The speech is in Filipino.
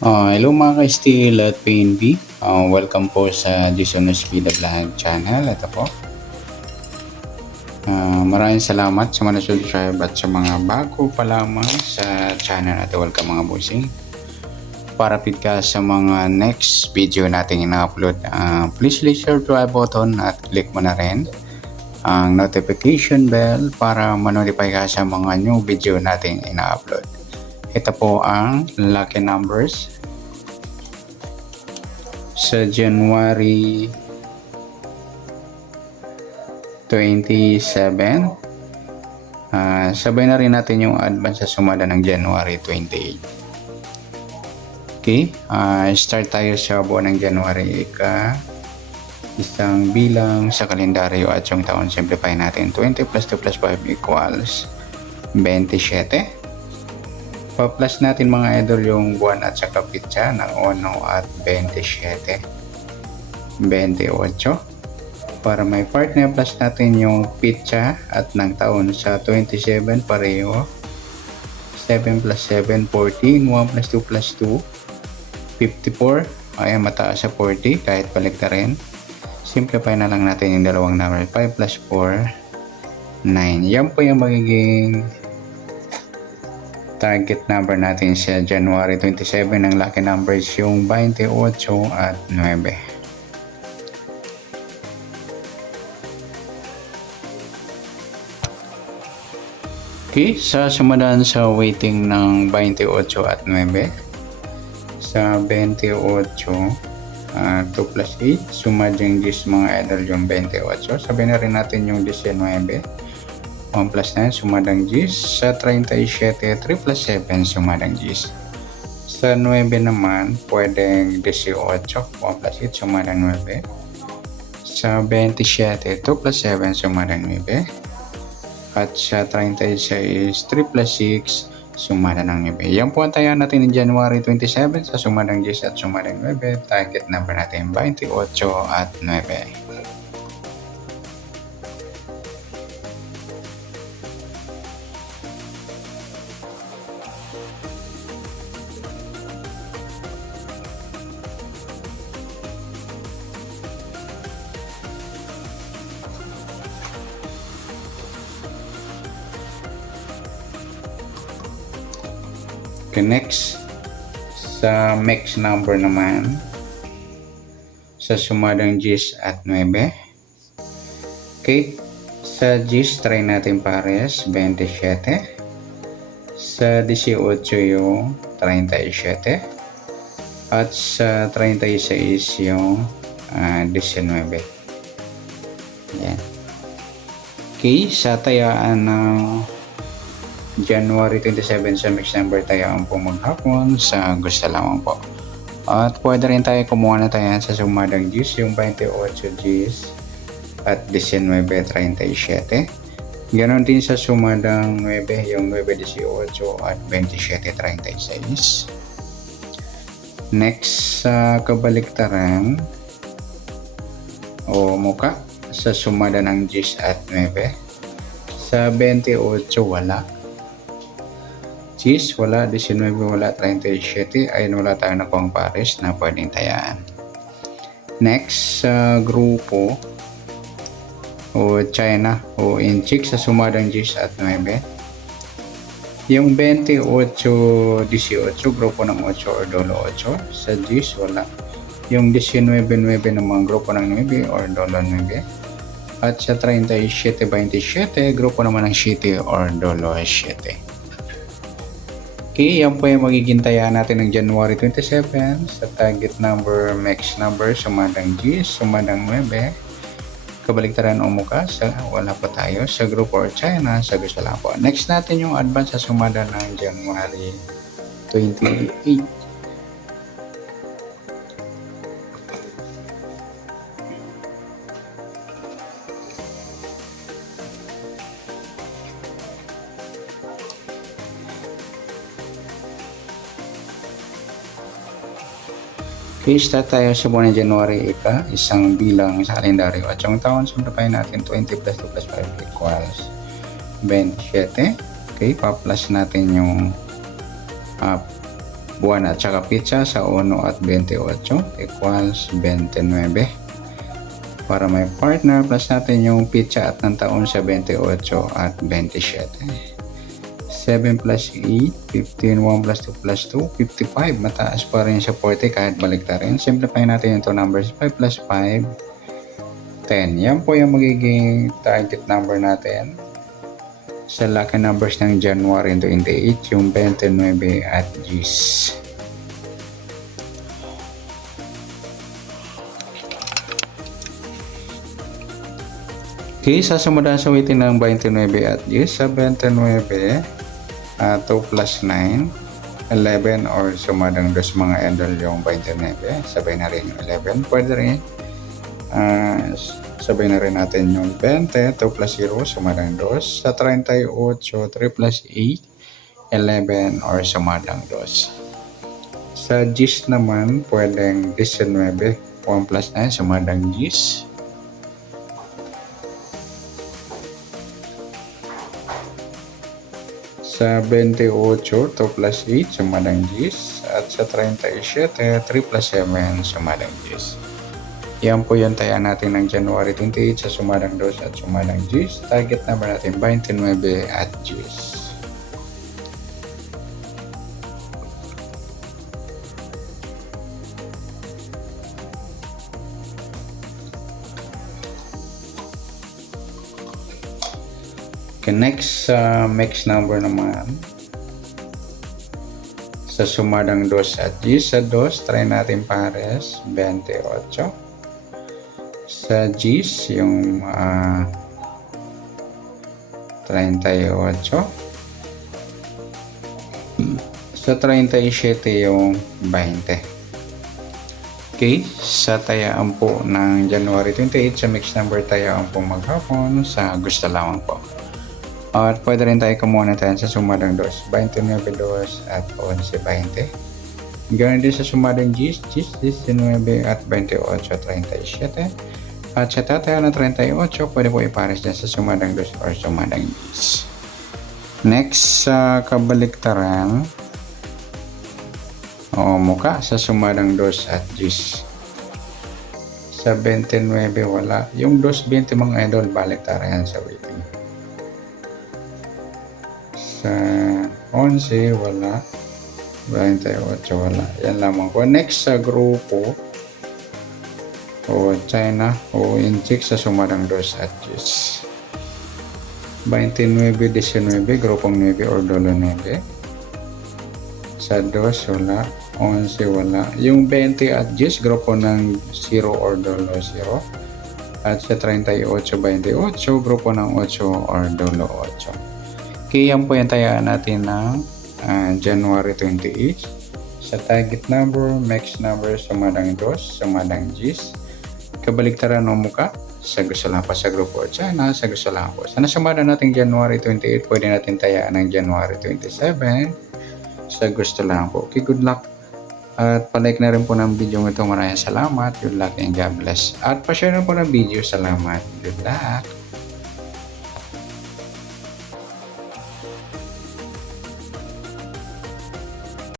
Hello mga ka-Steel at PNB. Welcome po sa Jason Speed Vlog channel. Ito po. Maraming salamat sa mga subscribe at sa mga bago pa lamang sa channel natin. Welcome mga bossing. Para fit ka sa mga next video natin ina-upload, please click subscribe button at click mo na rin ang notification bell para ma-notify ka sa mga new video natin ina-upload. Ito po ang lucky numbers sa January 27. Sabay na rin natin yung advance sa sumada ng January 28. Okay, start tayo sa buwan ng January. Isang bilang sa kalendaryo at yung taon, simplify natin. 20 plus 2 plus 5 equals 27. Pa-plus natin mga idol yung buwan at saka pitsa ng 1 at 27. 28. Para may partner, plus natin yung pitsa at ng taon sa 27 pareho. 7 plus 7, 14. 1 plus 2 plus 2, 54. Ayan, mataas sa 40 kahit balik na rin. Simplify na lang natin yung dalawang number. 5 plus 4, 9. Yan po yung magiging target number natin sa January 27. Ang lucky numbers yung 28 at 9. Okay, sa sumadaan sa waiting ng 28 at 9. Sa 28, 2 plus 8, sumadyang 10 mga idol yung 28. Sabihin na rin natin yung 19. 1 plus 9, sumadang 10. Sa 37, 3 plus 7, sumadang 10. Sa 9 naman, pwedeng 18. 1 plus 8, sumadang 9. Sa 27, 2 plus 7, sumadang 9. At sa 36, 3 plus 6, sumada ng 9. Yan po ang tayo natin ng January 27 sa sumadang 10 at sumadang 9. Target number natin 28 at 9. Okay, next sa max number naman sa sumadang 10 at 9. Okay, sa 10 try natin pares 27. Sa 18 yung 37 at sa 36 yung 19. Yan. Okay, sa tayaan ng January 27 sa mix number tayo ang pumaghapon sa gusto lamang po. At pwede rin tayo kumuha na tayo sa sumadang 10 yung 28 10 at 19 37. Ganon din sa sumadang 9 yung 9 18 at 27 36. Next sa kabaliktaran o muka sa sumada ng 10 at 9. Sa 28 wala. 10 wala, 19 wala, 37 ay wala tayo na pang pares na pwedeng tayaan. Next sa grupo o China o Inchik sa sumadang 10 at 9. Yung 28 18 grupo ng 8 or dolo 8. Sa 10 wala. Yung 19 9 naman grupo ng 9 or dolo 9. At sa 37 27 grupo naman ng 7 or dolo 7. Okay, yan po yung magiging tayaan natin ng January 27 sa target number, max number, sumadang 10, sumadang 9. Kabaliktaran o muka, wala pa tayo. Sa group or China, sa gusto lang po. Next natin yung advance sa sumada ng January 28. Okay, start tayo sa buwan ng January isang bilang sa kalendaryo at yung taon, simplify natin 20 plus 2 plus 5 equals 27. Okay, pa-plus natin yung buwan at saka pitsa sa 1 at 28 equals 29. Para may partner, plus natin yung pitsa at ng taon sa 28 at 27. 7 plus 8, 15, 1 plus 2 plus 2, 55. Mataas pa rin sa 40 kahit baliktarin. Simplify natin yung 2 numbers. 5 plus 5, 10. Yan po yung magiging target number natin sa lucky numbers ng January 28, yung 29 at G's. Okay, sasamudan sa weighting ng 29 at G's. Sa 29, 2 plus 9, 11 or sumadang dos mga idol yung 29. Sabay na rin yung 11. Pwede rin. Sabay na rin natin yung 20, 2 plus 0, sumadang 2. Sa 38, 3 plus 8, 11 or sumadang 2. Sa G's naman, pwedeng 19, 1 plus 9, sumadang G's. Sa 28, 2 plus 8, sumadang G's. At sa 37, 3 plus 7, sumadang G's. Yan po yung taya natin ng January 28 sa sumadang 2 at sumadang G's. Target number natin 29 at G's. Okay, next mix number naman. Sa sumadang 2 at G's. Sa 2, try natin pares 28. Sa G's, yung 38. Sa 37, yung 20. Okay, sa tayaan po ng January 28, sa mix number tayaan po maghapon sa gusto lamang po. At pwede rin tayo kumuha na tayo sa sumadang 2, 29 at 11, 20. Ganoon din sa sumadang G's, 19 at 28, 37. At sa tataya na 38, pwede po ipares dyan sa sumadang 2 or sumadang G's. Next, sa kabaliktaran, mukha sa sumadang 2 at G's. Sa 29, wala. Yung 2.20 mga idol, baliktaran yan sa weighting. Sa 11, wala. 28, wala. Yan lamang po. Next, sa grupo, o China o Inchik sa sumadang 2 at G's. 29, 19, grupong 9 or dolo 9. Sa 2, wala. 11, wala. Yung 20 at G's, grupo ng 0 or dolo 0. At sa 38, 28, grupo ng 8 or dolo 8. Kaya yan po yung tayaan natin ng January 28. Sa target number, max number, sumadang 2, sumadang G's. Kabaliktaran ng muka, sa gusto lang pa sa grupo at China, sa gusto lang po. Sa nasumada natin January 28, pwede natin tayaan ng January 27. Sa gusto lang po. Okay, good luck. At palike na rin po ng video ito. Maraming salamat. Good luck and God bless. At pa-share na po ng video. Salamat. Good luck.